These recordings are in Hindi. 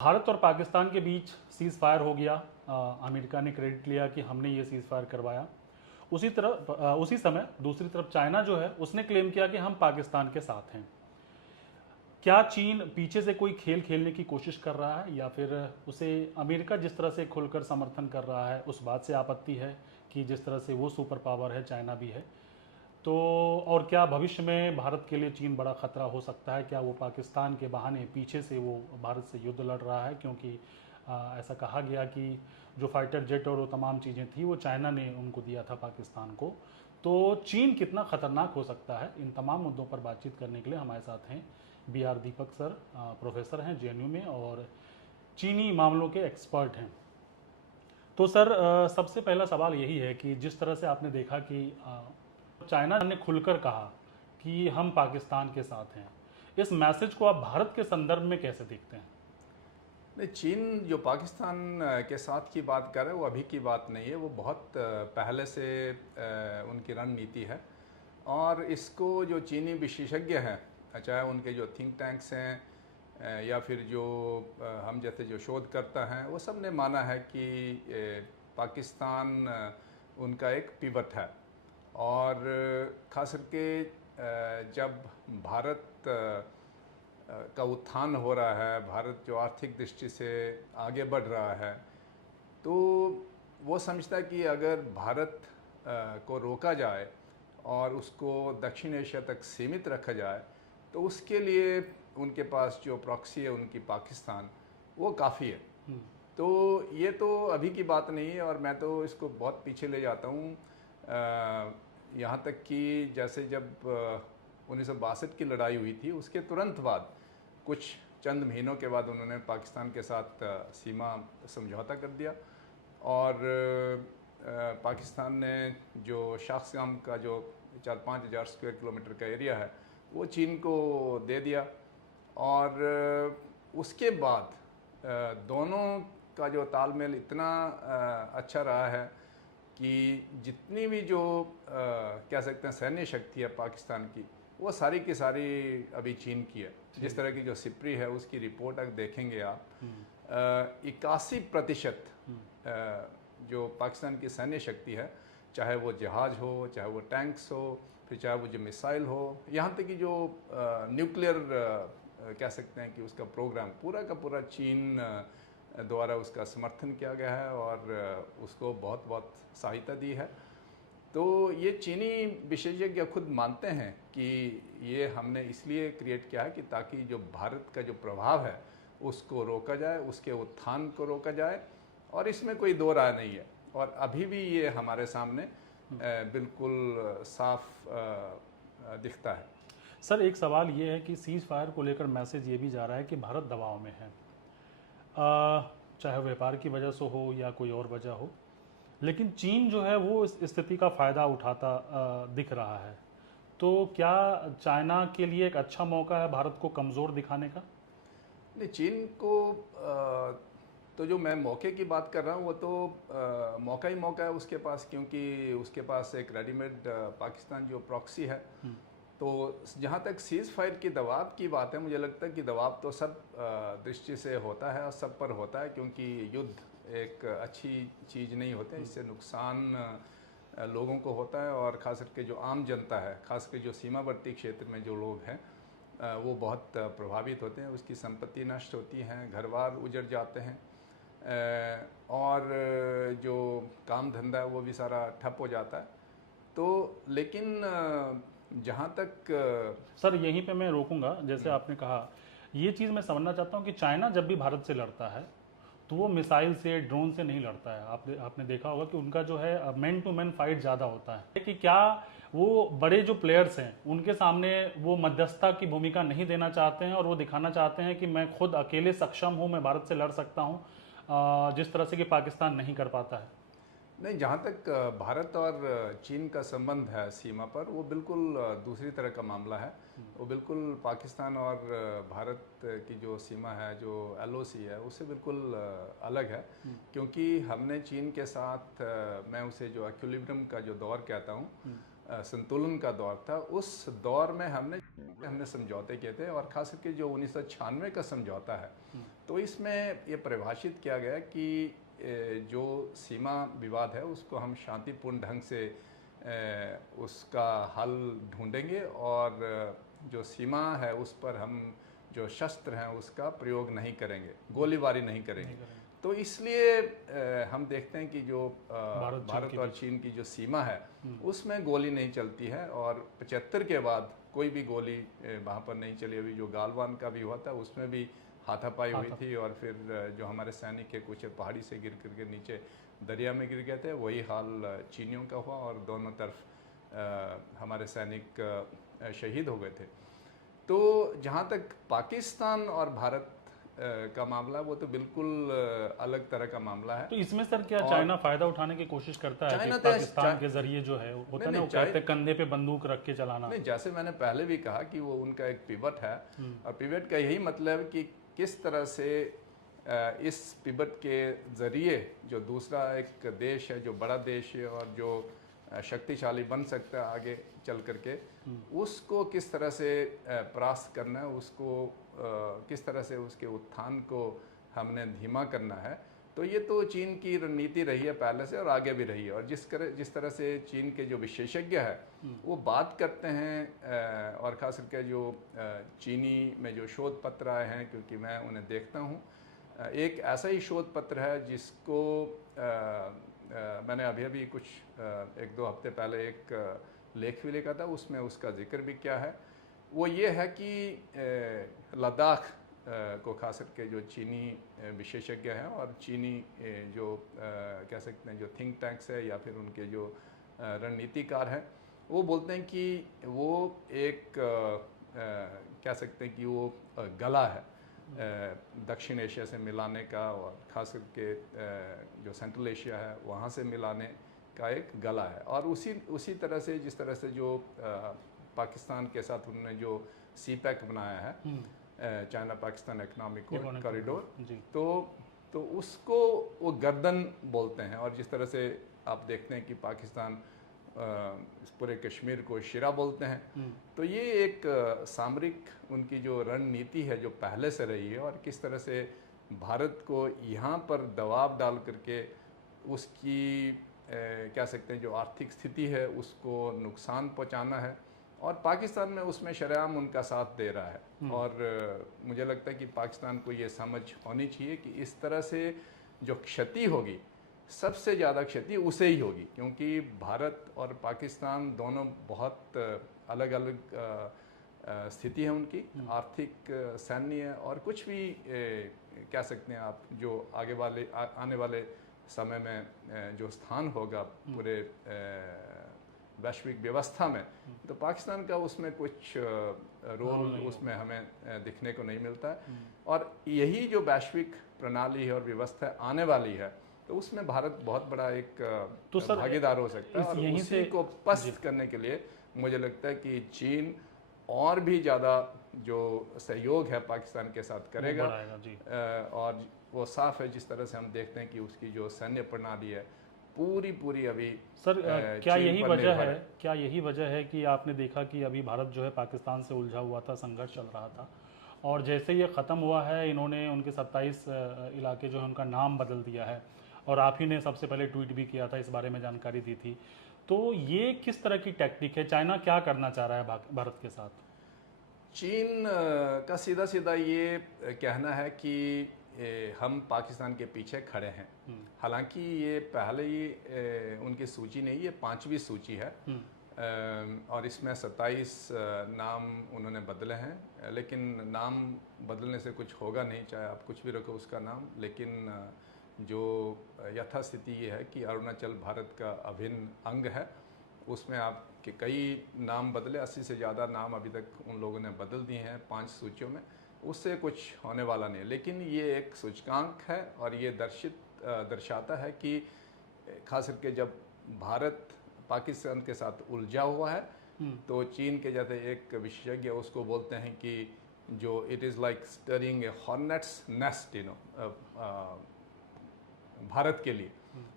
भारत और पाकिस्तान के बीच सीज़ फायर हो गया। अमेरिका ने क्रेडिट लिया कि हमने ये सीज़ फायर करवाया। उसी समय दूसरी तरफ चाइना जो है उसने क्लेम किया कि हम पाकिस्तान के साथ हैं। क्या चीन पीछे से कोई खेल खेलने की कोशिश कर रहा है या फिर उसे अमेरिका जिस तरह से खुलकर समर्थन कर रहा है उस बात से आपत्ति है कि जिस तरह से वो सुपर पावर है, चाइना भी है। तो और क्या भविष्य में भारत के लिए चीन बड़ा खतरा हो सकता है? क्या वो पाकिस्तान के बहाने पीछे से वो भारत से युद्ध लड़ रहा है? क्योंकि ऐसा कहा गया कि जो फाइटर जेट और वो तमाम चीज़ें थी वो चाइना ने उनको दिया था पाकिस्तान को। तो चीन कितना खतरनाक हो सकता है, इन तमाम मुद्दों पर बातचीत करने के लिए हमारे साथ हैं B R Deepak sir. Professor हैं जेएनयू में और चीनी मामलों के एक्सपर्ट हैं। तो सर, सबसे पहला सवाल यही है कि जिस तरह से आपने देखा कि चाइना ने खुलकर कहा कि हम पाकिस्तान के साथ हैं, इस मैसेज को आप भारत के संदर्भ में कैसे देखते हैं? नहीं, चीन जो पाकिस्तान के साथ की बात कर रहे हैं वो अभी की बात नहीं है, वो बहुत पहले से उनकी रणनीति है। और इसको जो चीनी विशेषज्ञ हैं, चाहे उनके जो थिंक टैंक्स हैं या फिर जो हम जैसे जो शोधकर्ता हैं, वो सब ने माना है कि पाकिस्तान उनका एक पिवट है। और ख़ास करके जब भारत का उत्थान हो रहा है, भारत जो आर्थिक दृष्टि से आगे बढ़ रहा है, तो वो समझता है कि अगर भारत को रोका जाए और उसको दक्षिण एशिया तक सीमित रखा जाए तो उसके लिए उनके पास जो प्रॉक्सी है उनकी पाकिस्तान, वो काफ़ी है। तो ये तो अभी की बात नहीं है और मैं तो इसको बहुत पीछे ले जाता हूँ। यहाँ तक कि जैसे जब 1962 की लड़ाई हुई थी, उसके तुरंत बाद कुछ चंद महीनों के बाद उन्होंने पाकिस्तान के साथ सीमा समझौता कर दिया। और पाकिस्तान ने जो शाखगाम का जो 4-5 हज़ार स्क्वायर किलोमीटर का एरिया है वो चीन को दे दिया। और उसके बाद दोनों का जो तालमेल इतना अच्छा रहा है कि जितनी भी जो कह सकते हैं सैन्य शक्ति है पाकिस्तान की, वो सारी की सारी अभी चीन की है। जिस तरह की जो सिप्री है उसकी रिपोर्ट अगर देखेंगे आप, 81% जो पाकिस्तान की सैन्य शक्ति है, चाहे वो जहाज़ हो, चाहे वो टैंक्स हो, फिर चाहे वो जो मिसाइल हो, यहाँ तक कि जो न्यूक्लियर कह सकते हैं कि उसका प्रोग्राम पूरा का पूरा चीन द्वारा उसका समर्थन किया गया है और उसको बहुत बहुत सहायता दी है। तो ये चीनी विशेषज्ञ खुद मानते हैं कि ये हमने इसलिए क्रिएट किया है कि ताकि जो भारत का जो प्रभाव है उसको रोका जाए, उसके उत्थान को रोका जाए। और इसमें कोई दो राय नहीं है और अभी भी ये हमारे सामने बिल्कुल साफ दिखता है। सर, एक सवाल ये है कि सीज फायर को लेकर मैसेज ये भी जा रहा है कि भारत दबाव में है, चाहे व्यापार की वजह से हो या कोई और वजह हो, लेकिन चीन जो है वो इस स्थिति का फ़ायदा उठाता दिख रहा है। तो क्या चाइना के लिए एक अच्छा मौका है भारत को कमज़ोर दिखाने का? नहीं, चीन को तो जो मैं मौके की बात कर रहा हूँ वो तो मौका ही मौका है उसके पास, क्योंकि उसके पास एक रेडीमेड पाकिस्तान जो प्रॉक्सी है। तो जहाँ तक सीज़ फायर की दबाव की बात है, मुझे लगता है कि दबाव तो सब दृष्टि से होता है और सब पर होता है, क्योंकि युद्ध एक अच्छी चीज़ नहीं होती है। इससे नुकसान लोगों को होता है और ख़ास करके जो आम जनता है, ख़ास करके जो सीमावर्ती क्षेत्र में जो लोग हैं वो बहुत प्रभावित होते हैं। उसकी संपत्ति नष्ट होती हैं, घर बार उजड़ जाते हैं और जो काम धंधा है वो भी सारा ठप हो जाता है। तो लेकिन जहाँ तक सर, यहीं पे मैं रोकूंगा। जैसे आपने कहा, ये चीज़ मैं समझना चाहता हूँ कि चाइना जब भी भारत से लड़ता है तो वो मिसाइल से, ड्रोन से नहीं लड़ता है। आपने देखा होगा कि उनका जो है मैन टू मैन फाइट ज़्यादा होता है। कि क्या वो बड़े जो प्लेयर्स हैं उनके सामने वो मध्यस्थता की भूमिका नहीं देना चाहते हैं और वो दिखाना चाहते हैं कि मैं खुद अकेले सक्षम हूँ, मैं भारत से लड़ सकता हूँ, जिस तरह से कि पाकिस्तान नहीं कर पाता है? नहीं, जहाँ तक भारत और चीन का संबंध है सीमा पर, वो बिल्कुल दूसरी तरह का मामला है। वो बिल्कुल पाकिस्तान और भारत की जो सीमा है, जो एलओसी है, उससे बिल्कुल अलग है। क्योंकि हमने चीन के साथ मैं उसे जो इक्विलिब्रियम का जो दौर कहता हूँ, संतुलन का दौर था, उस दौर में हमने समझौते किए थे। और ख़ास करके जो 1996 का समझौता है तो इसमें ये परिभाषित किया गया कि जो सीमा विवाद है उसको हम शांतिपूर्ण ढंग से उसका हल ढूंढेंगे और जो सीमा है उस पर हम जो शस्त्र हैं उसका प्रयोग नहीं करेंगे, गोलीबारी नहीं करेंगे। तो इसलिए हम देखते हैं कि जो भारत और चीन की जो सीमा है उसमें गोली नहीं चलती है और 75 के बाद कोई भी गोली वहाँ पर नहीं चली। अभी जो गालवान का भी हुआ था उसमें भी हाथापाई हुई थी और फिर जो हमारे सैनिक के कुछ पहाड़ी से गिर कर के नीचे दरिया में गिर गए थे, वही हाल चीनियों का हुआ और दोनों तरफ हमारे सैनिक शहीद हो गए थे। तो जहाँ तक पाकिस्तान और भारत का मामला, वो तो बिल्कुल अलग तरह का मामला है। तो इसमें सर क्या चाइना फायदा उठाने की कोशिश करता है कि पाकिस्तान के जरिए जो है होता है, कहते कंधे पे बंदूक रख के चलाना? नहीं, जैसे मैंने पहले भी कहा कि वो उनका एक पिवट है और पिवट का यही मतलब कि किस तरह से इस पिवट के जरिए जो दूसरा एक देश है, जो बड़ा देश है और जो शक्तिशाली बन सकता है आगे चल करके, उसको किस तरह से परास्त करना है, उसको किस तरह से उसके उत्थान को हमने धीमा करना है। तो ये तो चीन की रणनीति रही है पहले से और आगे भी रही है। और जिस तरह से चीन के जो विशेषज्ञ है वो बात करते हैं और ख़ास करके जो चीनी में जो शोध पत्र आए हैं, क्योंकि मैं उन्हें देखता हूँ, एक ऐसा ही शोध पत्र है जिसको मैंने अभी कुछ 1-2 हफ्ते पहले एक लेख भी लिखा था, उसमें उसका जिक्र भी किया है। वो ये है कि लद्दाख को खास करके जो चीनी विशेषज्ञ हैं और चीनी जो कह सकते हैं जो थिंक टैंक्स है या फिर उनके जो रणनीतिकार हैं, वो बोलते हैं कि वो एक कह सकते हैं कि वो गला है दक्षिण एशिया से मिलाने का और ख़ास करके जो सेंट्रल एशिया है वहाँ से मिलाने का एक गला है। और उसी तरह से जिस तरह से जो पाकिस्तान के साथ उन्होंने जो CPEC बनाया है, चाइना पाकिस्तान इकोनॉमिक कॉरिडोर, तो उसको वो गर्दन बोलते हैं। और जिस तरह से आप देखते हैं कि पाकिस्तान इस पूरे कश्मीर को शिरा बोलते हैं, तो ये एक सामरिक उनकी जो रणनीति है जो पहले से रही है और किस तरह से भारत को यहाँ पर दबाव डाल करके उसकी कह सकते हैं जो आर्थिक स्थिति है उसको नुकसान पहुँचाना है और पाकिस्तान में उसमें शरेआम उनका साथ दे रहा है। और मुझे लगता है कि पाकिस्तान को ये समझ होनी चाहिए कि इस तरह से जो क्षति होगी, सबसे ज़्यादा क्षति उसे ही होगी, क्योंकि भारत और पाकिस्तान दोनों बहुत अलग अलग स्थिति है उनकी, आर्थिक, सैन्य और कुछ भी कह सकते हैं आप, जो आने वाले समय में जो स्थान होगा पूरे वैश्विक व्यवस्था में, तो पाकिस्तान का उसमें कुछ रोल उसमें हमें दिखने को नहीं मिलता है। और यही जो वैश्विक प्रणाली है और व्यवस्था आने वाली है, तो उसमें भारत बहुत बड़ा एक भागीदार हो सकता है। और उसी को पस्त करने के लिए मुझे लगता है कि चीन और भी ज़्यादा जो सहयोग है पाकिस्तान के साथ करेगा। और वो साफ है जिस तरह से हम देखते हैं कि उसकी जो सैन्य प्रणाली है पूरी अभी सर क्या यही वजह है कि आपने देखा कि अभी भारत जो है पाकिस्तान से उलझा हुआ था, संघर्ष चल रहा था, और जैसे ये ख़त्म हुआ है इन्होंने उनके 27 इलाके जो है उनका नाम बदल दिया है, और आप ही ने सबसे पहले ट्वीट भी किया था, इस बारे में जानकारी दी थी। तो ये किस तरह की टैक्टिक है? चाइना क्या करना चाह रहा है भारत के साथ? चीन का सीधा ये कहना है कि हम पाकिस्तान के पीछे खड़े हैं। हालांकि ये पहले ही उनकी सूची नहीं, ये 5वीं सूची है और इसमें 27 नाम उन्होंने बदले हैं। लेकिन नाम बदलने से कुछ होगा नहीं, चाहे आप कुछ भी रखो उसका नाम। लेकिन जो यथास्थिति ये है कि अरुणाचल भारत का अभिन्न अंग है, उसमें आपके कई नाम बदले, 80 से ज़्यादा नाम अभी तक उन लोगों ने बदल दिए हैं 5 सूचियों में। उससे कुछ होने वाला नहीं, लेकिन ये एक सूचकांक है और ये दर्शाता है कि खास करके जब भारत पाकिस्तान के साथ उलझा हुआ है, तो चीन के जैसे एक विशेषज्ञ उसको बोलते हैं कि जो it is like stirring A hornets nest, Bharat के लिए।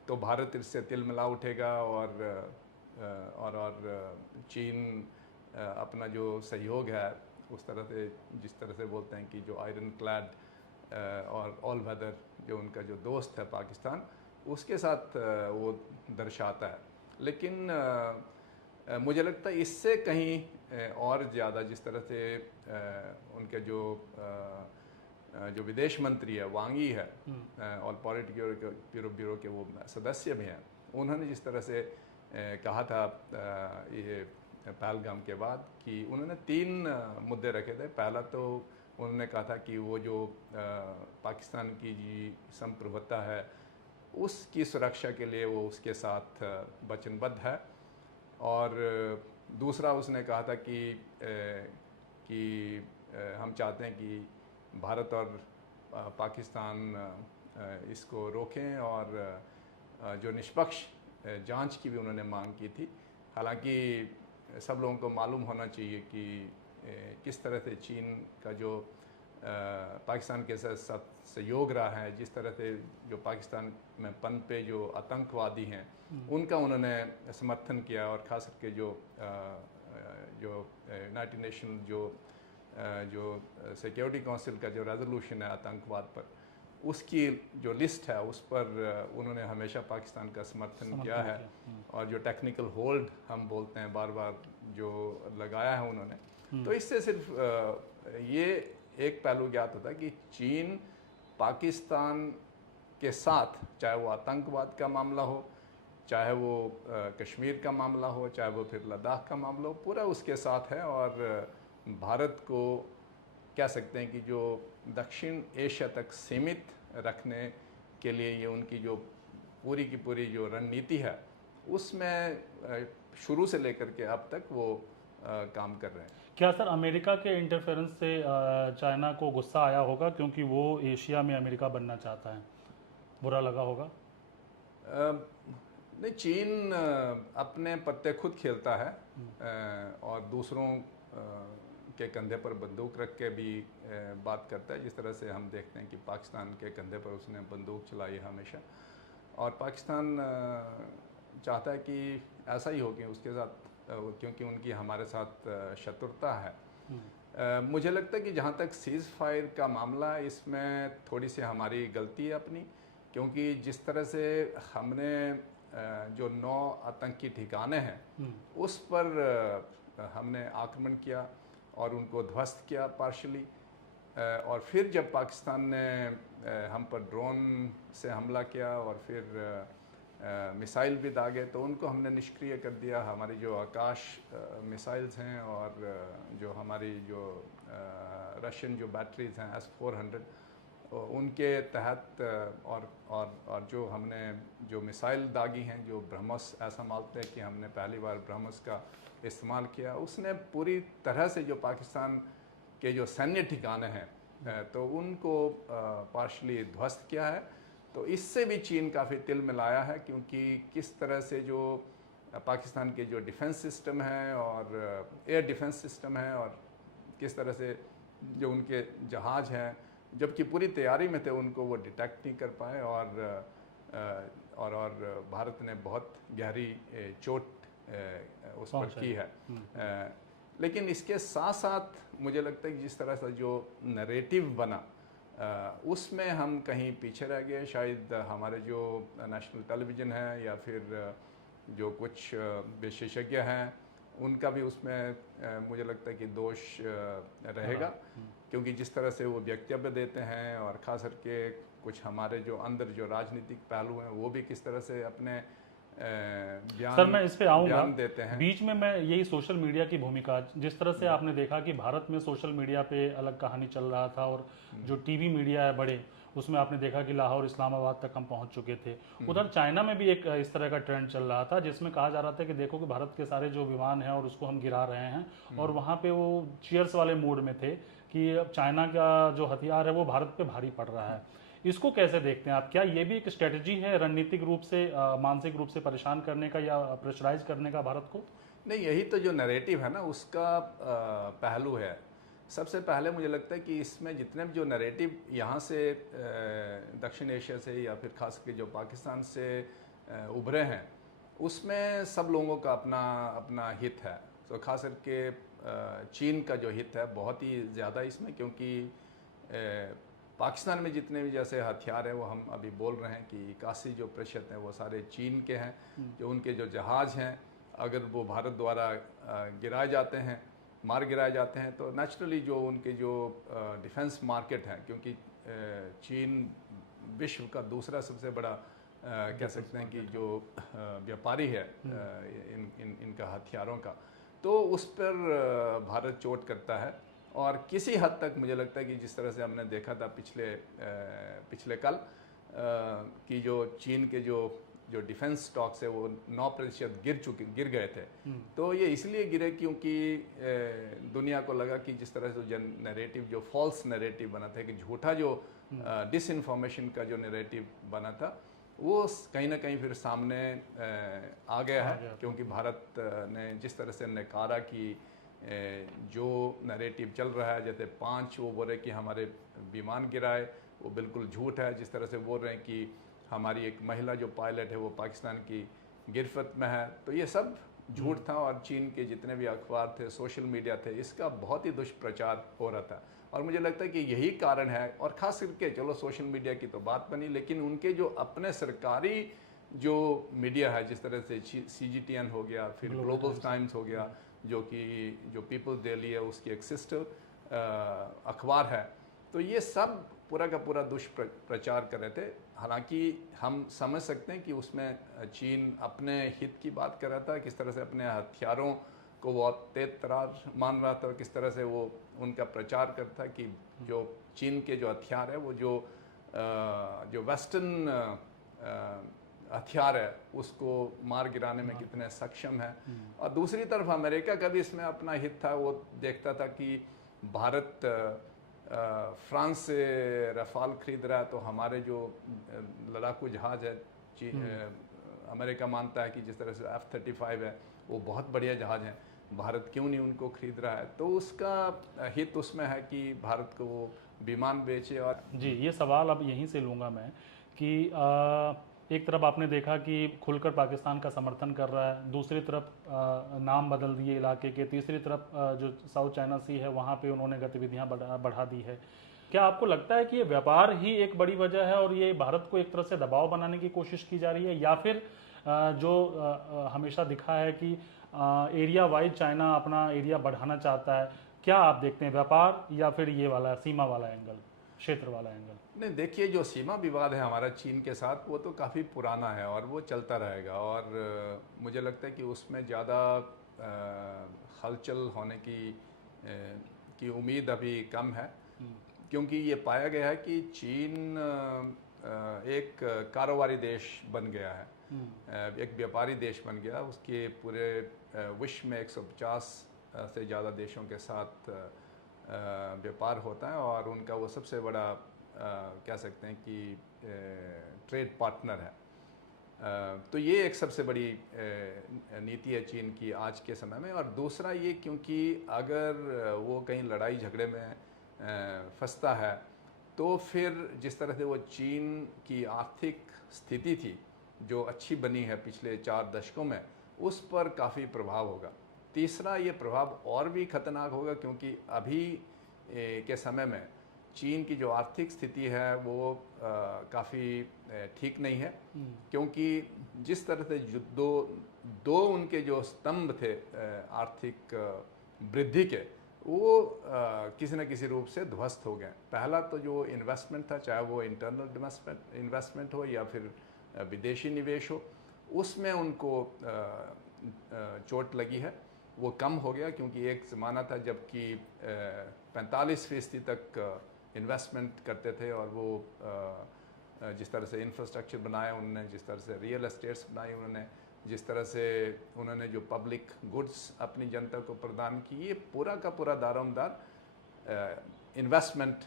तो भारत इससे तिलमिला उठेगा और चीन अपना जो सहयोग है उस तरह से, जिस तरह से बोलते हैं कि जो आयरन क्लैड और ऑल वेदर जो उनका जो दोस्त है पाकिस्तान, उसके साथ वो दर्शाता है। लेकिन मुझे लगता है इससे कहीं और ज़्यादा जिस तरह से उनके जो विदेश मंत्री है वांग यी है और पॉलिटिकल ब्यूरो के वो सदस्य भी हैं, उन्होंने जिस तरह से कहा था ये पहलगाम के बाद कि उन्होंने 3 मुद्दे रखे थे। पहला तो उन्होंने कहा था कि वो जो पाकिस्तान की संप्रभुता है उसकी सुरक्षा के लिए वो उसके साथ वचनबद्ध है, और दूसरा उसने कहा था कि हम चाहते हैं कि भारत और पाकिस्तान इसको रोकें, और जो निष्पक्ष जांच की भी उन्होंने मांग की थी। हालांकि सब लोगों को मालूम होना चाहिए कि किस तरह से चीन का जो पाकिस्तान के साथ सहयोग रहा है, जिस तरह से जो पाकिस्तान में पनपे जो आतंकवादी हैं उनका उन्होंने समर्थन किया, और ख़ास करके जो यूनाइटेड नेशन जो सिक्योरिटी काउंसिल का जो रेजोल्यूशन है आतंकवाद पर, उसकी जो लिस्ट है उस पर उन्होंने हमेशा पाकिस्तान का समर्थन किया है। और जो टेक्निकल होल्ड हम बोलते हैं बार बार जो लगाया है उन्होंने, तो इससे सिर्फ ये एक पहलू ज्ञात होता है कि चीन पाकिस्तान के साथ, चाहे वो आतंकवाद का मामला हो, चाहे वो कश्मीर का मामला हो, चाहे वो फिर लद्दाख का मामला हो, पूरा उसके साथ है। और भारत को कह सकते हैं कि जो दक्षिण एशिया तक सीमित रखने के लिए ये उनकी जो पूरी की पूरी जो रणनीति है उसमें शुरू से लेकर के अब तक वो काम कर रहे हैं। क्या सर अमेरिका के इंटरफेरेंस से चाइना को गुस्सा आया होगा, क्योंकि वो एशिया में अमेरिका बनना चाहता है, बुरा लगा होगा? नहीं, चीन अपने पत्ते खुद खेलता है और दूसरों के कंधे पर बंदूक रख के भी बात करता है, जिस तरह से हम देखते हैं कि पाकिस्तान के कंधे पर उसने बंदूक चलाई है हमेशा, और पाकिस्तान चाहता है कि ऐसा ही हो कि उसके साथ, क्योंकि उनकी हमारे साथ शत्रुता है। मुझे लगता है कि जहाँ तक सीज़ फायर का मामला, इसमें थोड़ी सी हमारी गलती है अपनी, क्योंकि जिस तरह से हमने जो 9 आतंकी ठिकाने हैं उस पर हमने आक्रमण किया और उनको ध्वस्त किया पार्शली, और फिर जब पाकिस्तान ने हम पर ड्रोन से हमला किया और फिर मिसाइल भी दागे, तो उनको हमने निष्क्रिय कर दिया। हमारी जो आकाश मिसाइल्स हैं और जो हमारी जो रशियन जो बैटरीज हैं S-400, उनके तहत और जो हमने जो मिसाइल दागी हैं, जो ब्रह्मोस, ऐसा मानते हैं कि हमने पहली बार ब्रह्मोस का इस्तेमाल किया, उसने पूरी तरह से जो पाकिस्तान के जो सैन्य ठिकाने हैं तो उनको पार्शली ध्वस्त किया है। तो इससे भी चीन काफ़ी तिल मिलाया है, क्योंकि किस तरह से जो पाकिस्तान के जो डिफेंस सिस्टम है और एयर डिफेंस सिस्टम है, और किस तरह से जो उनके जहाज़ हैं, जबकि पूरी तैयारी में थे, उनको वो डिटेक्ट नहीं कर पाए, और भारत ने बहुत गहरी चोट उस पर की है। लेकिन इसके साथ साथ मुझे लगता है कि जिस तरह से जो नरेटिव बना उसमें हम कहीं पीछे रह गए। शायद हमारे जो नेशनल टेलीविज़न है या फिर जो कुछ विशेषज्ञ हैं उनका भी उसमें मुझे लगता है कि दोष रहेगा, क्योंकि जिस तरह से वो वक्तव्य देते हैं, और ख़ास करके कुछ हमारे जो अंदर जो राजनीतिक पहलू हैं वो भी किस तरह से अपने सर मैं इस पे आऊँगा, देते हैं। बीच में मैं यही सोशल मीडिया की भूमिका, जिस तरह से आपने देखा कि भारत में सोशल मीडिया पे अलग कहानी चल रहा था, और जो टीवी मीडिया है बड़े, उसमें आपने देखा कि लाहौर इस्लामाबाद तक हम पहुंच चुके थे। उधर चाइना में भी एक इस तरह का ट्रेंड चल रहा था, जिसमें कहा जा रहा था कि देखो कि भारत के सारे जो विमान हैं और उसको हम गिरा रहे हैं, और वहाँ पे वो चीयर्स वाले मूड में थे कि अब चाइना का जो हथियार है वो भारत पे भारी पड़ रहा है। इसको कैसे देखते हैं आप? क्या ये भी एक स्ट्रेटजी है रणनीतिक रूप से, मानसिक रूप से परेशान करने का या प्रेशराइज करने का भारत को? नहीं, यही तो जो नैरेटिव है ना, उसका पहलू है। सबसे पहले मुझे लगता है कि इसमें जितने भी जो नैरेटिव यहाँ से दक्षिण एशिया से या फिर खास करके जो पाकिस्तान से उभरे हैं, उसमें सब लोगों का अपना अपना हित है। तो खास करके चीन का जो हित है बहुत ही ज़्यादा इसमें, क्योंकि पाकिस्तान में जितने भी जैसे हथियार हैं वो हम अभी बोल रहे हैं कि 81% हैं वो सारे चीन के हैं। जो उनके जो जहाज़ हैं अगर वो भारत द्वारा गिराए जाते हैं, मार गिराए जाते हैं, तो नेचुरली जो उनके जो डिफेंस मार्केट है, क्योंकि चीन विश्व का दूसरा सबसे बड़ा कह सकते हैं कि जो व्यापारी है इनका हथियारों का, तो उस पर भारत चोट करता है। और किसी हद तक मुझे लगता है कि जिस तरह से हमने देखा था पिछले कल कि जो चीन के जो डिफेंस स्टॉक्स है वो 9% गिर गए थे। तो ये इसलिए गिरे क्योंकि दुनिया को लगा कि जिस तरह से नैरेटिव जो फॉल्स नैरेटिव बना था, कि झूठा जो डिसइंफॉर्मेशन का जो नैरेटिव बना था वो कहीं ना कहीं फिर सामने आ गया है। क्योंकि भारत ने जिस तरह से नकारा कि जो नैरेटिव चल रहा है, जैसे 5 वो बोल रहे कि हमारे विमान गिराए, वो बिल्कुल झूठ है। जिस तरह से बोल रहे हैं कि हमारी एक महिला जो पायलट है वो पाकिस्तान की गिरफ्त में है, तो ये सब झूठ था। और चीन के जितने भी अखबार थे, सोशल मीडिया थे, इसका बहुत ही दुष्प्रचार हो रहा था। और मुझे लगता है कि यही कारण है। और ख़ास करके चलो सोशल मीडिया की तो बात बनी, लेकिन उनके जो अपने सरकारी जो मीडिया है, जिस तरह से CGTN हो गया, फिर ग्लोबल टाइम्स हो गया, जो पीपल्स डेली है उसकी एक सिस्टर अखबार है, तो ये सब पूरा का पूरा दुष्प्रचार कर रहे थे। हालांकि हम समझ सकते हैं कि उसमें चीन अपने हित की बात कर रहा था, किस तरह से अपने हथियारों को बहुत तेज तरार मान रहा था, और किस तरह से वो उनका प्रचार करता कि जो चीन के जो हथियार है वो जो वेस्टर्न हथियार है उसको मार गिराने में कितने सक्षम है। और दूसरी तरफ अमेरिका का भी इसमें अपना हित था। वो देखता था कि भारत फ्रांस से रफाल खरीद रहा है, तो हमारे जो लड़ाकू जहाज़ है, अमेरिका मानता है कि जिस तरह से F-35 है वो बहुत बढ़िया जहाज़ हैं, भारत क्यों नहीं उनको खरीद रहा है। तो उसका हित उसमें है कि भारत को वो विमान बेचे। और जी, ये सवाल अब यहीं से लूँगा मैं कि एक तरफ आपने देखा कि खुलकर पाकिस्तान का समर्थन कर रहा है, दूसरी तरफ नाम बदल दिए इलाके के, तीसरी तरफ जो साउथ चाइना सी है वहाँ पे उन्होंने गतिविधियाँ बढ़ा दी है। क्या आपको लगता है कि ये व्यापार ही एक बड़ी वजह है और ये भारत को एक तरह से दबाव बनाने की कोशिश की जा रही है, या फिर जो हमेशा दिखा है कि एरिया वाइज चाइना अपना एरिया बढ़ाना चाहता है? क्या आप देखते हैं, व्यापार या फिर ये वाला सीमा वाला एंगल, क्षेत्र वाला एंगल? नहीं, देखिए जो सीमा विवाद है हमारा चीन के साथ, वो तो काफ़ी पुराना है और वो चलता रहेगा। और मुझे लगता है कि उसमें ज़्यादा हलचल होने की उम्मीद अभी कम है, क्योंकि ये पाया गया है कि चीन एक कारोबारी देश बन गया है, एक व्यापारी देश बन गया। उसके पूरे विश्व में 150 से ज़्यादा देशों के साथ व्यापार होता है, और उनका वो सबसे बड़ा कह सकते हैं कि ट्रेड पार्टनर है। तो ये एक सबसे बड़ी नीति है चीन की आज के समय में। और दूसरा ये, क्योंकि अगर वो कहीं लड़ाई झगड़े में फंसता है, तो फिर जिस तरह से वो चीन की आर्थिक स्थिति थी जो अच्छी बनी है पिछले 4 दशकों में, उस पर काफ़ी प्रभाव होगा। तीसरा, ये प्रभाव और भी खतरनाक होगा, क्योंकि अभी के समय में चीन की जो आर्थिक स्थिति है वो काफ़ी ठीक नहीं है, क्योंकि जिस तरह से दो उनके जो स्तंभ थे आर्थिक वृद्धि के, वो किसी न किसी रूप से ध्वस्त हो गए। पहला तो जो इन्वेस्टमेंट था, चाहे वो इंटरनल इन्वेस्टमेंट हो या फिर विदेशी निवेश हो, उसमें उनको चोट लगी है, वो कम हो गया। क्योंकि एक ज़माना था जबकि 45% तक इन्वेस्टमेंट करते थे, और वो जिस तरह से इंफ्रास्ट्रक्चर बनाया उन्होंने, जिस तरह से रियल एस्टेट्स बनाई उन्होंने, जिस तरह से उन्होंने जो पब्लिक गुड्स अपनी जनता को प्रदान की, ये पूरा का पूरा दारोमदार इन्वेस्टमेंट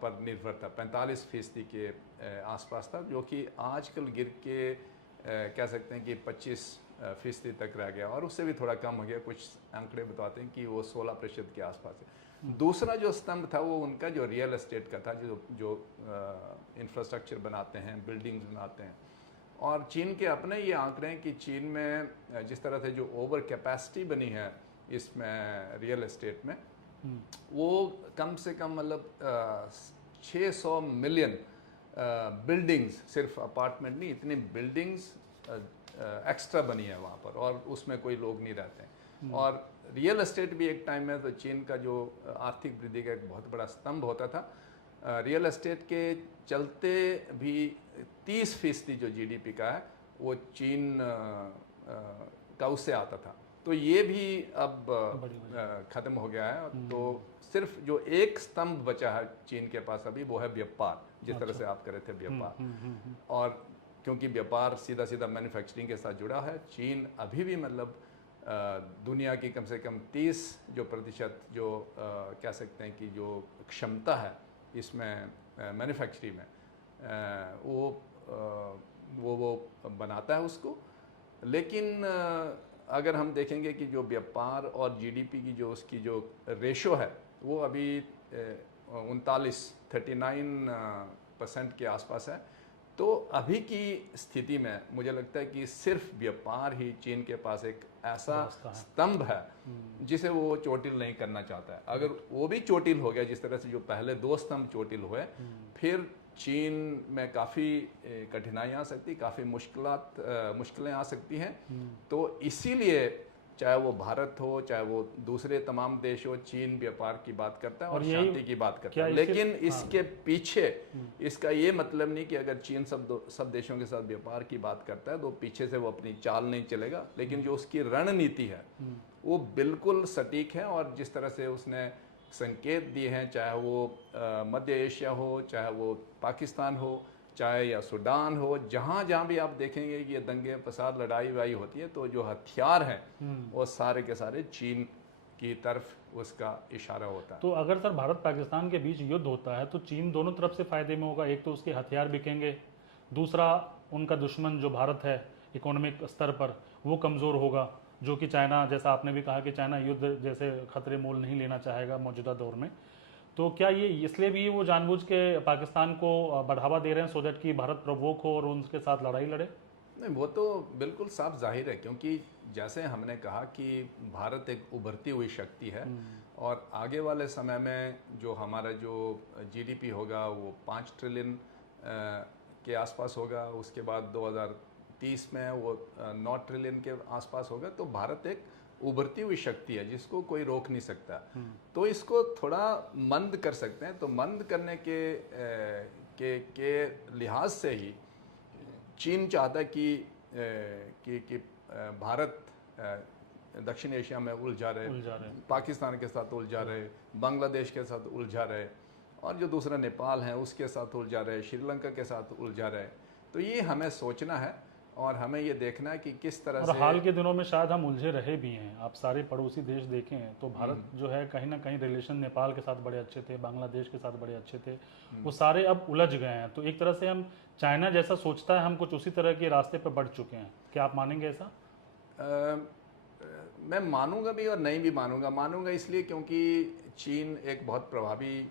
पर निर्भर था। 45% के आसपास था, जो कि आजकल गिर के कह सकते हैं कि 25% तक रह गया, और उससे भी थोड़ा कम हो गया। कुछ आंकड़े बताते हैं कि वो 16% के आसपास है। दूसरा जो स्तंभ था वो उनका जो रियल एस्टेट का था, जो इंफ्रास्ट्रक्चर बनाते हैं, बिल्डिंग्स बनाते हैं। और चीन के अपने ये आंकड़े हैं कि चीन में जिस तरह से जो ओवर कैपेसिटी बनी है इसमें रियल एस्टेट में, वो कम से कम मतलब 600 मिलियन बिल्डिंग्स, सिर्फ अपार्टमेंट नहीं, इतनी बिल्डिंग्स एक्स्ट्रा बनी है वहाँ पर, और उसमें कोई लोग नहीं रहते हैं। और रियल एस्टेट भी एक टाइम में तो चीन का जो आर्थिक वृद्धि का एक बहुत बड़ा स्तंभ होता था। रियल एस्टेट के चलते भी 30% जो जीडीपी का है वो चीन का उससे आता था। तो ये भी अब ख़त्म हो गया है। तो सिर्फ जो एक स्तंभ बचा है चीन के पास अभी, वो है व्यापार, जिस तरह से आप कर रहे थे व्यापार। और क्योंकि व्यापार सीधा सीधा मैन्युफैक्चरिंग के साथ जुड़ा है, चीन अभी भी मतलब दुनिया की कम से कम 30% जो कह सकते हैं कि जो क्षमता है इसमें मैन्युफैक्चरिंग में, वो बनाता है उसको। लेकिन अगर हम देखेंगे कि जो व्यापार और जीडीपी की जो उसकी जो रेशो है वो अभी 39% के आसपास है। तो अभी की स्थिति में मुझे लगता है कि सिर्फ व्यापार ही चीन के पास एक ऐसा स्तंभ है जिसे वो चोटिल नहीं करना चाहता है। अगर वो भी चोटिल हो गया, जिस तरह से जो पहले 2 स्तंभ चोटिल हुए, फिर चीन में काफ़ी कठिनाइयाँ आ सकती, काफ़ी मुश्किलें आ सकती हैं। तो इसीलिए चाहे वो भारत हो, चाहे वो दूसरे तमाम देश हो, चीन व्यापार की बात करता है और शांति की बात करता है। लेकिन इसके पीछे इसका ये मतलब नहीं कि अगर चीन सब देशों के साथ व्यापार की बात करता है तो पीछे से वो अपनी चाल नहीं चलेगा। लेकिन जो उसकी रणनीति है वो बिल्कुल सटीक है। और जिस तरह से उसने संकेत दिए हैं, चाहे वो मध्य एशिया हो, चाहे वो पाकिस्तान हो, चाहे या सूडान हो, जहाँ भी आप देखेंगे कि ये दंगे फसाद लड़ाई वड़ाई होती है, तो जो हथियार हैं वो सारे के सारे चीन की तरफ उसका इशारा होता है। तो अगर सर भारत पाकिस्तान के बीच युद्ध होता है तो चीन दोनों तरफ से फायदे में होगा। एक तो उसके हथियार बिकेंगे, दूसरा उनका दुश्मन जो भारत है इकोनॉमिक स्तर पर वो कमज़ोर होगा, जो कि चाइना, जैसा आपने भी कहा कि चाइना युद्ध जैसे खतरे मोल नहीं लेना चाहेगा मौजूदा दौर में। तो क्या ये इसलिए भी वो जानबूझ के पाकिस्तान को बढ़ावा दे रहे हैं सो दैट कि भारत प्रवोक हो और उनके साथ लड़ाई लड़े? नहीं, वो तो बिल्कुल साफ जाहिर है, क्योंकि जैसे हमने कहा कि भारत एक उभरती हुई शक्ति है और आगे वाले समय में जो हमारा जो जीडीपी होगा वो 5 ट्रिलियन के आसपास होगा। उसके बाद 2030 में वो 9 ट्रिलियन के आसपास होगा। तो भारत एक उभरती हुई शक्ति है जिसको कोई रोक नहीं सकता। तो इसको थोड़ा मंद कर सकते हैं। तो मंद करने के लिहाज से ही चीन चाहता है कि भारत दक्षिण एशिया में उलझा रहे, पाकिस्तान के साथ उलझा रहे, बांग्लादेश के साथ उलझा रहे, और जो दूसरा नेपाल है उसके साथ उलझा रहे, श्रीलंका के साथ उलझा रहे। तो ये हमें सोचना है और हमें ये देखना है कि किस तरह से। हाल के दिनों में शायद हम उलझे रहे भी हैं। आप सारे पड़ोसी देश देखें तो भारत जो है कहीं ना कहीं रिलेशन नेपाल के साथ बड़े अच्छे थे, बांग्लादेश के साथ बड़े अच्छे थे, वो सारे अब उलझ गए हैं। तो एक तरह से हम चाइना जैसा सोचता है हम कुछ उसी तरह के रास्ते पर बढ़ चुके हैं। क्या आप मानेंगे ऐसा? मैं मानूंगा भी और नहीं भी मानूंगा। मानूंगा इसलिए क्योंकि चीन एक बहुत प्रभावी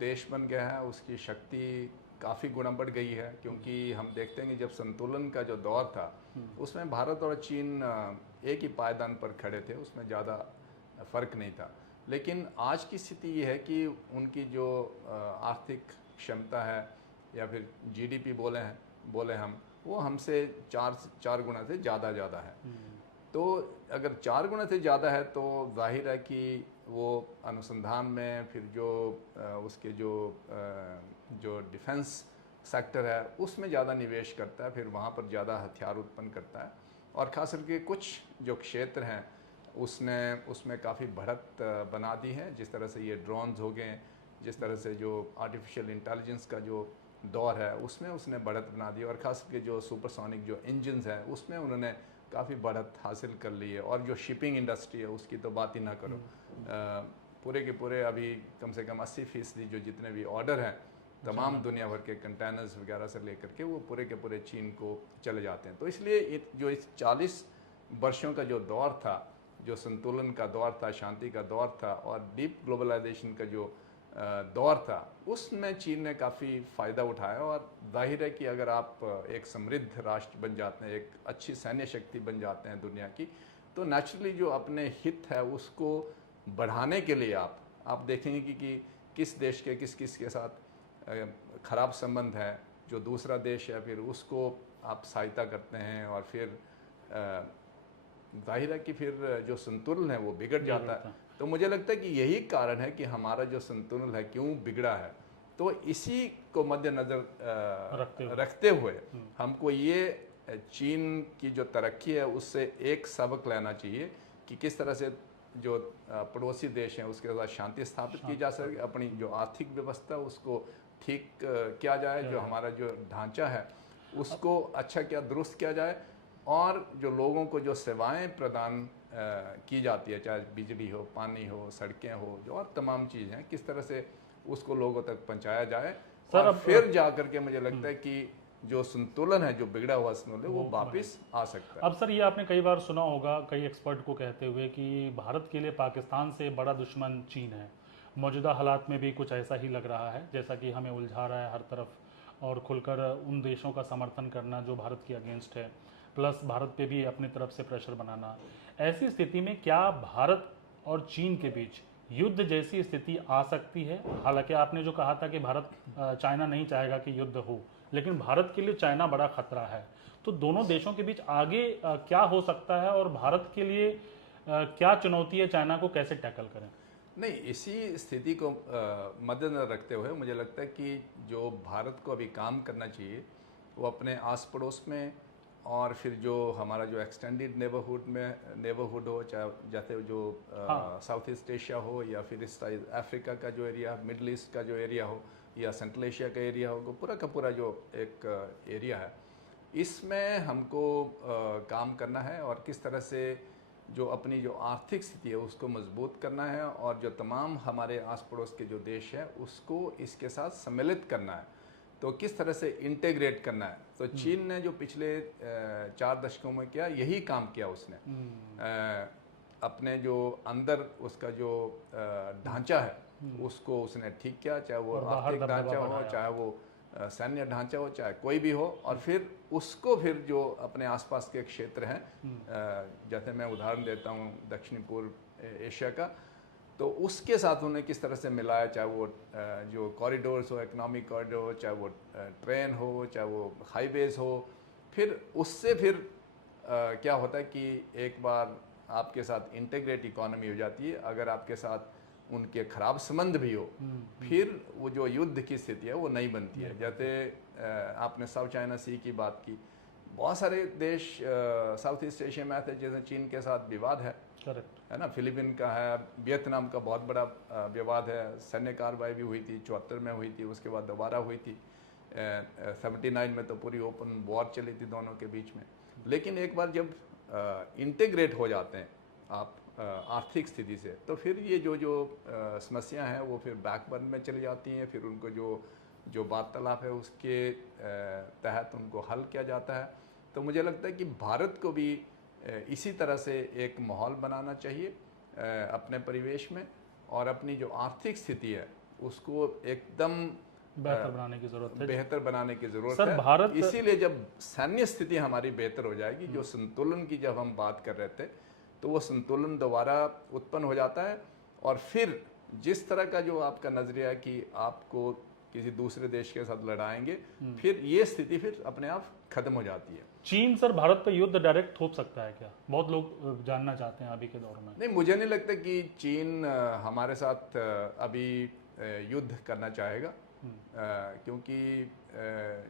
देश बन गया है, उसकी शक्ति काफ़ी गुना बढ़ गई है। क्योंकि हम देखते हैं कि जब संतुलन का जो दौर था उसमें भारत और चीन एक ही पायदान पर खड़े थे, उसमें ज़्यादा फर्क नहीं था। लेकिन आज की स्थिति ये है कि उनकी जो आर्थिक क्षमता है या फिर जीडीपी बोले हम, वो हमसे 4 गुना से ज़्यादा है। तो अगर 4 गुना से ज़्यादा है तो जाहिर है कि वो अनुसंधान में, फिर जो उसके जो डिफेंस सेक्टर है उसमें ज़्यादा निवेश करता है, फिर वहाँ पर ज़्यादा हथियार उत्पन्न करता है। और ख़ास करके कुछ जो क्षेत्र हैं उसमें काफ़ी बढ़त बना दी है। जिस तरह से ये ड्रोन्स हो गए, जिस तरह से जो आर्टिफिशियल इंटेलिजेंस का जो दौर है उसमें उसने बढ़त बना दी। और ख़ास करके जो सुपरसोनिक जो इंजन्स हैं उसमें उन्होंने काफ़ी बढ़त हासिल कर ली है। और जो शिपिंग इंडस्ट्री है उसकी तो बात ही ना करो। पूरे के पूरे अभी कम से कम 80% जो जितने भी ऑर्डर हैं तमाम दुनिया भर के कंटेनर्स वगैरह से लेकर के वो पूरे के पूरे चीन को चले जाते हैं। तो इसलिए जो इस 40 वर्षों का जो दौर था, जो संतुलन का दौर था, शांति का दौर था और डीप ग्लोबलाइजेशन का जो दौर था, उसमें चीन ने काफ़ी फ़ायदा उठाया। और जाहिर है कि अगर आप एक समृद्ध राष्ट्र बन जाते हैं, एक अच्छी सैन्य शक्ति बन जाते हैं दुनिया की, तो नेचुरली जो अपने हित है उसको बढ़ाने के लिए आप देखेंगे कि किस देश के किस किस के साथ ख़राब संबंध है, जो दूसरा देश है फिर उसको आप सहायता करते हैं, और फिर जाहिर है कि फिर जो संतुलन है वो बिगड़ जाता है। तो मुझे लगता है कि यही कारण है कि हमारा जो संतुलन है क्यों बिगड़ा है। तो इसी को मद्देनज़र रखते हुए हमको ये चीन की जो तरक्की है उससे एक सबक लेना चाहिए कि किस तरह से जो पड़ोसी देश हैं उसके साथ शांति स्थापित की जा सके, अपनी जो आर्थिक व्यवस्था उसको ठीक किया जाए, जो हमारा जो ढांचा है उसको अच्छा क्या दुरुस्त किया जाए, और जो लोगों को जो सेवाएं प्रदान की जाती है, चाहे बिजली हो, पानी हो, सड़कें हो, जो और तमाम चीज़ें हैं, किस तरह से उसको लोगों तक पहुंचाया जाए। और फिर जा करके मुझे लगता है कि जो संतुलन है, जो बिगड़ा हुआ संतुलन वो वापस आ सकता है। अब सर ये आपने कई बार सुना होगा कई एक्सपर्ट को कहते हुए कि भारत के लिए पाकिस्तान से बड़ा दुश्मन चीन है। मौजूदा हालात में भी कुछ ऐसा ही लग रहा है, जैसा कि हमें उलझा रहा है हर तरफ, और खुलकर उन देशों का समर्थन करना जो भारत के अगेंस्ट है, प्लस भारत पे भी अपनी तरफ से प्रेशर बनाना। ऐसी स्थिति में क्या भारत और चीन के बीच युद्ध जैसी स्थिति आ सकती है? हालांकि आपने जो कहा था कि भारत चाइना नहीं चाहेगा कि युद्ध हो, लेकिन भारत के लिए चाइना बड़ा खतरा है। तो दोनों देशों के बीच आगे क्या हो सकता है, और भारत के लिए क्या चुनौती है, चाइना को कैसे टैकल करें? नहीं, इसी स्थिति को मद्देनजर रखते हुए मुझे लगता है कि जो भारत को अभी काम करना चाहिए वो अपने आस पड़ोस में, और फिर जो हमारा जो एक्सटेंडेड नेबरहुड हो, चाहे जैसे जो साउथ ईस्ट एशिया हो, या फिर इस अफ्रीका का जो एरिया, मिडल ईस्ट का जो एरिया हो, या सेंट्रल एशिया का एरिया हो, पूरा का पूरा जो एक एरिया है, इसमें हमको काम करना है, और किस तरह से जो अपनी जो आर्थिक स्थिति है उसको मजबूत करना है, और जो तमाम हमारे आस पड़ोस के जो देश हैं उसको इसके साथ सम्मिलित करना है। तो किस तरह से इंटीग्रेट करना है। तो चीन ने जो पिछले 4 दशकों में किया, यही काम किया उसने। अपने जो अंदर उसका जो ढांचा है उसको उसने ठीक किया, चाहे वो आर्थिक ढांचा हो, चाहे वो सैन्य ढांचा हो, चाहे कोई भी हो, और फिर उसको फिर जो अपने आसपास के क्षेत्र हैं, जैसे मैं उदाहरण देता हूँ दक्षिणी पूर्व एशिया का, तो उसके साथ उन्होंने किस तरह से मिलाया, चाहे वो जो कॉरिडोर्स हो, इकोनॉमिक कॉरिडोर हो, चाहे वो ट्रेन हो, चाहे वो हाईवेज हो। फिर उससे फिर क्या होता है कि एक बार आपके साथ इंटीग्रेट इकोनॉमी हो जाती है, अगर आपके साथ उनके खराब संबंध भी हो, फिर वो जो युद्ध की स्थिति है वो नहीं बनती है। जैसे आपने साउथ चाइना सी की बात की, बहुत सारे देश साउथ ईस्ट एशिया में आते हैं, जैसे चीन के साथ विवाद है, है ना, फिलीपीन का है, वियतनाम का बहुत बड़ा विवाद है, सैन्य कार्रवाई भी हुई थी, 74 में हुई थी, उसके बाद दोबारा हुई थी 79 में, तो पूरी ओपन वॉर चली थी दोनों के बीच में। लेकिन एक बार जब इंटीग्रेट हो जाते हैं आप आर्थिक स्थिति से, तो फिर ये जो समस्या हैं वो फिर बैकबर्न में चली जाती हैं, फिर उनको जो वार्तालाप है उसके तहत उनको हल किया जाता है। तो मुझे लगता है कि भारत को भी इसी तरह से एक माहौल बनाना चाहिए अपने परिवेश में, और अपनी जो आर्थिक स्थिति है उसको एकदम बेहतर बनाने की जरूरत है। बेहतर बनाने की जरूरत सर, है। भारत इसीलिए जब सैन्य स्थिति हमारी बेहतर हो जाएगी, जो संतुलन की जब हम बात कर रहे थे, तो वो संतुलन दोबारा उत्पन्न हो जाता है, और फिर जिस तरह का जो आपका नजरिया है कि आपको किसी दूसरे देश के साथ लड़ाएंगे, फिर ये स्थिति फिर अपने आप खत्म हो जाती है। चीन सर भारत पर युद्ध डायरेक्ट थोप सकता है क्या? बहुत लोग जानना चाहते हैं अभी के दौर में। नहीं, मुझे नहीं लगता कि चीन हमारे साथ अभी युद्ध करना चाहेगा, क्योंकि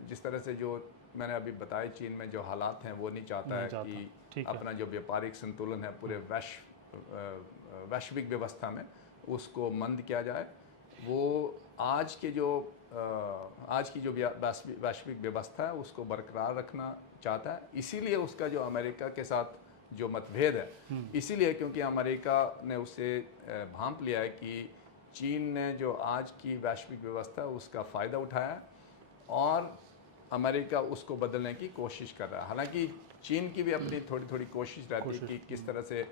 जिस तरह से जो मैंने अभी बताया, चीन में जो हालात हैं वो नहीं चाहता है कि अपना जो व्यापारिक संतुलन है पूरे वैश्विक व्यवस्था में उसको मंद किया जाए। वो आज की जो वैश्विक व्यवस्था है उसको बरकरार रखना चाहता है। इसीलिए उसका जो अमेरिका के साथ जो मतभेद है, इसीलिए क्योंकि अमेरिका ने उसे भांप लिया है कि चीन ने जो आज की वैश्विक व्यवस्था है उसका फ़ायदा उठाया, और अमेरिका उसको बदलने की कोशिश कर रहा है। हालांकि चीन की भी अपनी थोड़ी थोड़ी कोशिश रहती है कि किस तरह से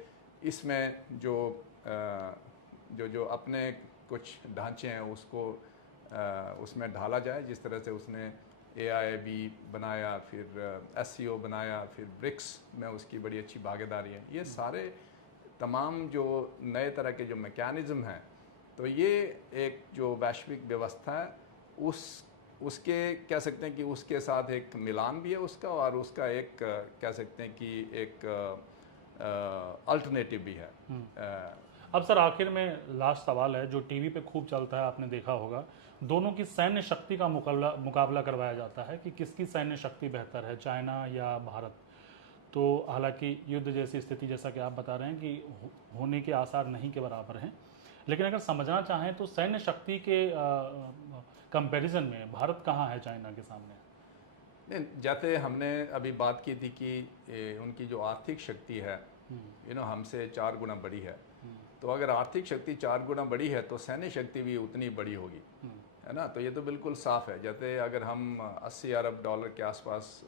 इसमें जो अपने कुछ ढांचे हैं उसको उसमें ढाला जाए। जिस तरह से उसने AIIB बनाया, फिर SCO बनाया, फिर ब्रिक्स में उसकी बड़ी अच्छी भागीदारी है। ये सारे तमाम जो नए तरह के जो मैकेनिज़्म हैं तो ये एक जो वैश्विक व्यवस्था है उसके कह सकते हैं कि उसके साथ एक मिलान भी है उसका, और उसका एक कह सकते हैं कि एक अल्टरनेटिव भी है। अब सर आखिर में लास्ट सवाल है जो टीवी पे खूब चलता है, आपने देखा होगा, दोनों की सैन्य शक्ति का मुकाबला करवाया जाता है कि किसकी सैन्य शक्ति बेहतर है, चाइना या भारत। तो हालांकि युद्ध जैसी स्थिति, जैसा कि आप बता रहे हैं कि होने के आसार नहीं के बराबर हैं, लेकिन अगर समझना चाहें तो सैन्य शक्ति के कंपैरिजन में भारत कहाँ है चाइना के सामने? नहीं, जैसे हमने अभी बात की थी कि उनकी जो आर्थिक शक्ति है हमसे 4 गुना बड़ी है। तो अगर आर्थिक शक्ति 4 गुना बड़ी है तो सैन्य शक्ति भी उतनी बड़ी होगी, है ना। तो ये तो बिल्कुल साफ है। जैसे अगर हम 80 अरब डॉलर के आसपास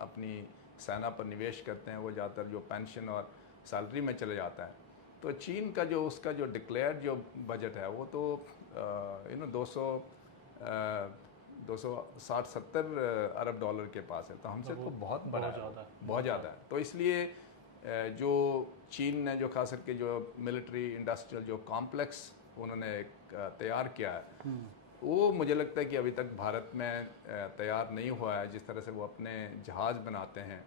अपनी सेना पर निवेश करते हैं, वो ज़्यादातर जो पेंशन और सैलरी में चले जाता है। तो चीन का जो उसका जो डिक्लेयर्ड जो बजट है वो तो 260-70 अरब डॉलर के पास है। तो हमसे तो बहुत बड़ा है, बहुत ज़्यादा है। तो इसलिए जो चीन ने जो खास करके जो मिलिट्री इंडस्ट्रियल जो कॉम्प्लेक्स उन्होंने तैयार किया है, वो मुझे लगता है कि अभी तक भारत में तैयार नहीं हुआ है। जिस तरह से वो अपने जहाज़ बनाते हैं,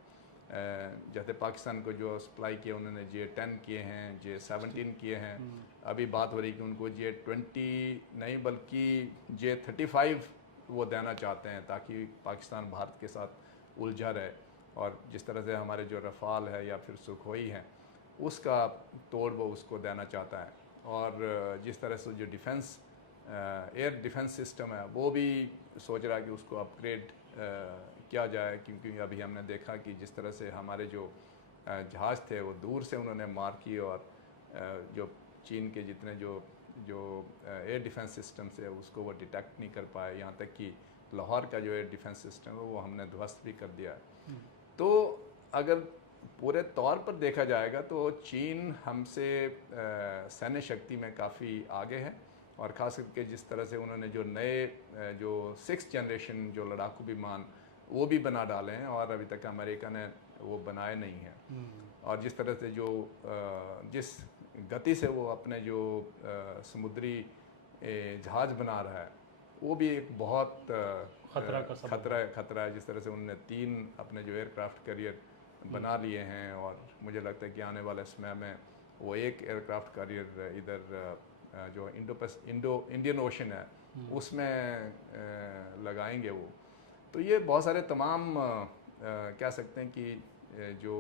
जैसे पाकिस्तान को जो सप्लाई किए उन्होंने J-10 किए हैं, J-17 किए हैं। अभी बात हो रही कि उनको J-20 नहीं बल्कि J-35 वो देना चाहते हैं ताकि पाकिस्तान भारत के साथ उलझा रहे। और जिस तरह से हमारे जो रफ़ाल है या फिर सुखोई है उसका तोड़ वो उसको देना चाहता है। और जिस तरह से जो डिफेंस एयर डिफेंस सिस्टम है वो भी सोच रहा है कि उसको अपग्रेड किया जाए, क्योंकि अभी हमने देखा कि जिस तरह से हमारे जो जहाज़ थे वो दूर से उन्होंने मार किए, और जो चीन के जितने जो एयर डिफेंस सिस्टम से उसको वो डिटेक्ट नहीं कर पाए। यहाँ तक कि लाहौर का जो एयर डिफेंस सिस्टम है वो हमने ध्वस्त भी कर दिया है। तो अगर पूरे तौर पर देखा जाएगा तो चीन हमसे सैन्य शक्ति में काफ़ी आगे है। और ख़ास करके जिस तरह से उन्होंने जो नए जो 6th जनरेशन जो लड़ाकू विमान वो भी बना डाले हैं, और अभी तक अमेरिका ने वो बनाए नहीं हैं। और जिस तरह से जो जिस गति से वो अपने जो समुद्री जहाज़ बना रहा है वो भी एक बहुत खतरा है। जिस तरह से उन्होंने 3 अपने जो एयरक्राफ्ट कैरियर बना लिए हैं, और मुझे लगता है कि आने वाले समय में वो एक एयरक्राफ्ट कैरियर इधर जो इंडियन ओशन है उसमें लगाएंगे वो। तो ये बहुत सारे तमाम कह सकते हैं कि जो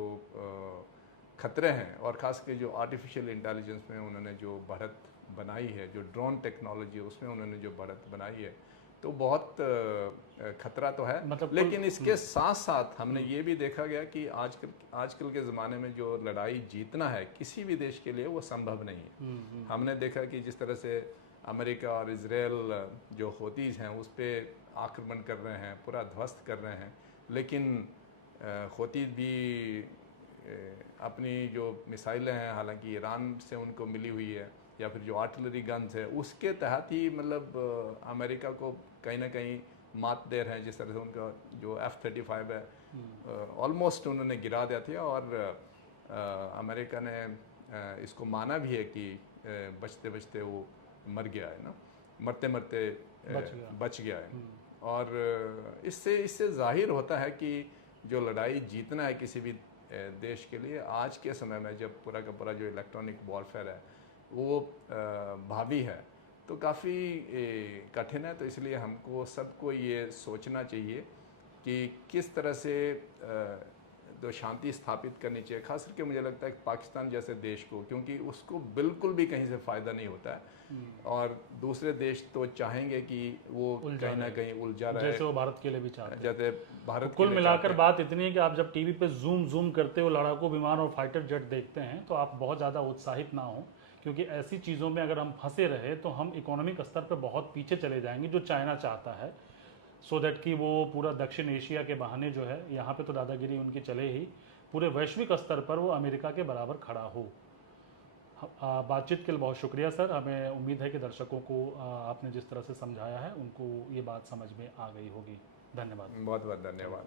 खतरे हैं, और ख़ास कर जो आर्टिफिशियल इंटेलिजेंस में उन्होंने जो बढ़त बनाई है, जो ड्रोन टेक्नोलॉजी उसमें उन्होंने जो बढ़त बनाई है, तो बहुत खतरा तो है। मतलब लेकिन इसके साथ साथ हमने ये भी देखा गया कि आजकल के ज़माने में जो लड़ाई जीतना है किसी भी देश के लिए वो संभव नहीं है। हमने देखा कि जिस तरह से अमेरिका और इजराइल जो हौतीज़ हैं उस पर आक्रमण कर रहे हैं, पूरा ध्वस्त कर रहे हैं, लेकिन हौतीज़ भी अपनी जो मिसाइलें हैं हालांकि ईरान से उनको मिली हुई है, या फिर जो आर्टिलरी गन्स है उसके तहत ही मतलब अमेरिका को कहीं ना कहीं मात दे रहे हैं। जिस तरह से उनका जो F-35 है ऑलमोस्ट उन्होंने गिरा दिया था, और अमेरिका ने इसको माना भी है कि बचते बचते वो मर गया है ना, मरते मरते बच गया है। और इससे जाहिर होता है कि जो लड़ाई जीतना है किसी भी देश के लिए आज के समय में, जब पूरा का पूरा जो इलेक्ट्रॉनिक वॉरफेयर है वो भावी है, तो काफ़ी कठिन है। तो इसलिए हमको सबको ये सोचना चाहिए कि किस तरह से जो शांति स्थापित करनी चाहिए। खास करके मुझे लगता है कि पाकिस्तान जैसे देश को, क्योंकि उसको बिल्कुल भी कहीं से फ़ायदा नहीं होता है, और दूसरे देश तो चाहेंगे कि वो कहीं ना कहीं उलझा रहे, जैसे वो भारत के लिए भी चाहते हैं। जैसे भारत कुल मिलाकर बात इतनी है कि आप जब टीवी पे जूम करते हो लड़ाकू विमान और फाइटर जेट देखते हैं तो आप बहुत ज़्यादा उत्साहित ना हो, क्योंकि ऐसी चीज़ों में अगर हम फंसे रहे तो हम इकोनॉमिक स्तर पर बहुत पीछे चले जाएंगे, जो चाइना चाहता है, सो दैट कि वो पूरा दक्षिण एशिया के बहाने जो है यहाँ पे तो दादागिरी उनकी चले ही, पूरे वैश्विक स्तर पर वो अमेरिका के बराबर खड़ा हो। बातचीत के लिए बहुत शुक्रिया सर। हमें उम्मीद है कि दर्शकों को आपने जिस तरह से समझाया है उनको ये बात समझ में आ गई होगी। धन्यवाद। बहुत बहुत धन्यवाद।